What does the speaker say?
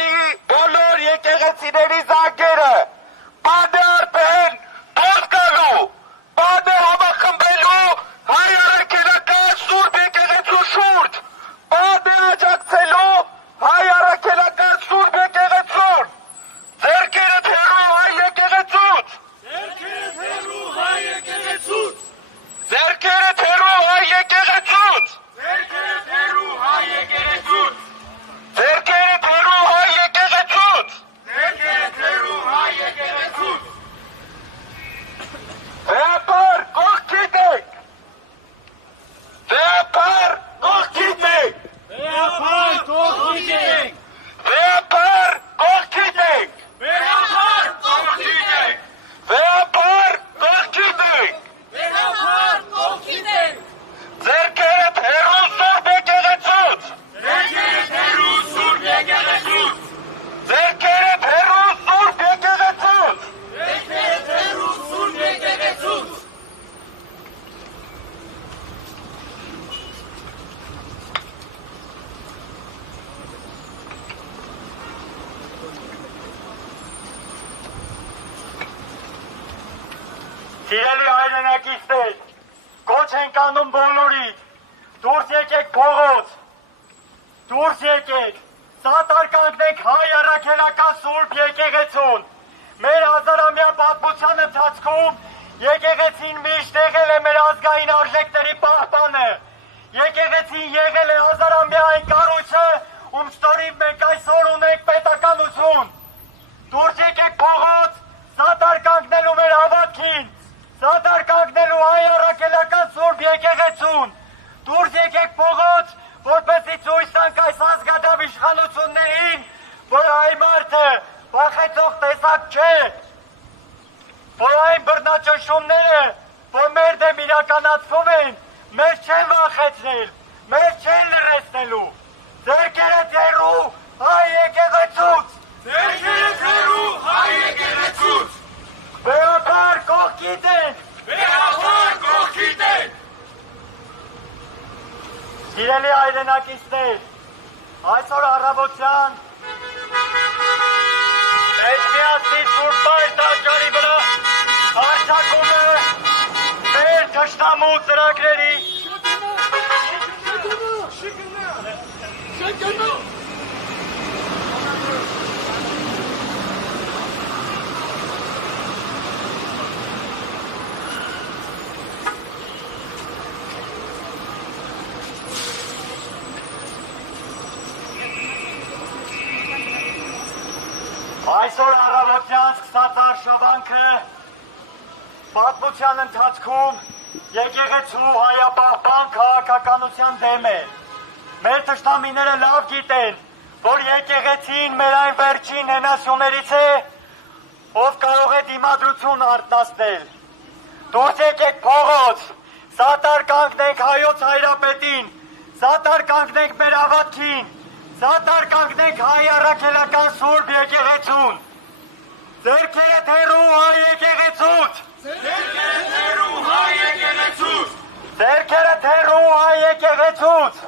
Հայաստանի բոլոր եկեղեցիների զանգերը բան է արբեն դուրս գալու, բան է համախմբելու հայ առաքելական Սուրբ եկեղեցու շուրջ, բան է աջակցելու հայ առաքելական Սուրբ եկեղեցուն, ձեռքերդ հեռու հայ եկեղեցուց, ձեռքերդ հեռու հայ եկեղեցուց, ձեռքերդ հեռու հայ եկեղեցուց, ձեռքերդ հեռու հայ եկեղեցուց, ձեռքերդ հեռու հայ եկեղեցուց, Վեապար կողքիդ եք, Վեապար կողքիդ եք, Վեապար կողքիդ եք, Վեապար կողքիդ եք, Վեապար կողքիդ եք, Վեապար կողքիդ եք, Վեապար կողքիդ եք, ձեռքերդ հեռու Սուրբ եկեղեցուց, ձեռքերդ հեռու Սուրբ եկեղեցուց, ձեռքերդ հեռու Սուրբ եկեղեցուց, ձեռքերդ հեռու Սուրբ եկեղեցուց, Սիրելի հայրենակիցներ, կոչ ենք անում բոլորիդ, դուրս եկեք փողոց, դուրս եկեք, սատարկանգնենք հայ առաքելական Սուրբ եկեղեցուն, մեր հազարամյա պատմության ընթացքում եկեղեցին միշտ եղել է մեր ազգային արժեքների պահպանը, եկեղեցին եղել է հազարամյա այն կառույցը, ում շնորհիվ մենք այսօր ունենք պետականություն, դուրս եկեք փողոց, սատարկանգնելու մեր հավատքին, սատարկանգնելու հայ առաքելական Սուրբ եկեղեցուն, դուրս եկեք փողոց, որպեսզի ցույց տանք այս ազգադապ իշխանություններին, որ հայ մարդը վախեցող տեսակ չէ, որ այն բռնաճնշումները, որ մեր դեմ իրականացվում են, մեր չեն վախեցնել, մեր չեն լրացնելու, ձեռքերդ հեռու հայ եկեղեցուց, ձեռքերդ հեռու հայ եկեղեցուց, Վեապար կողքիդ ենք, Վեապար կողքիդ եք, Սիրելի հայրենակիցներ, այսօր առավոտյան Էջմիածնի Սուրբ Պայր տաճարի վրա հարձակում է մեր թշնամու ծրագրերի Այսօր առավոտյան սկսած արշավանքը պատմության ընթացքում եկեղեցու հայապահպան քաղաքականության դեմ է։ Մեր թշնամիները լավ գիտեն, որ եկեղեցին մեր այն վերջին հենասյուներից է, ով կարող է դիմադրություն արտնասնել։ Դուրս եկեք փողոց, սատար կանգնենք հայոց հայրապետին, սատար կանգնենք մեր հավատքին, սատար կանգնենք հայ առաքելական Սուրբ եկեղեցուն, ձեռքերդ հեռու հայ եկեղեցուց, ձեռքերդ հեռու հայ եկեղեցուց, ձեռքերդ հեռու հայ եկեղեցուց,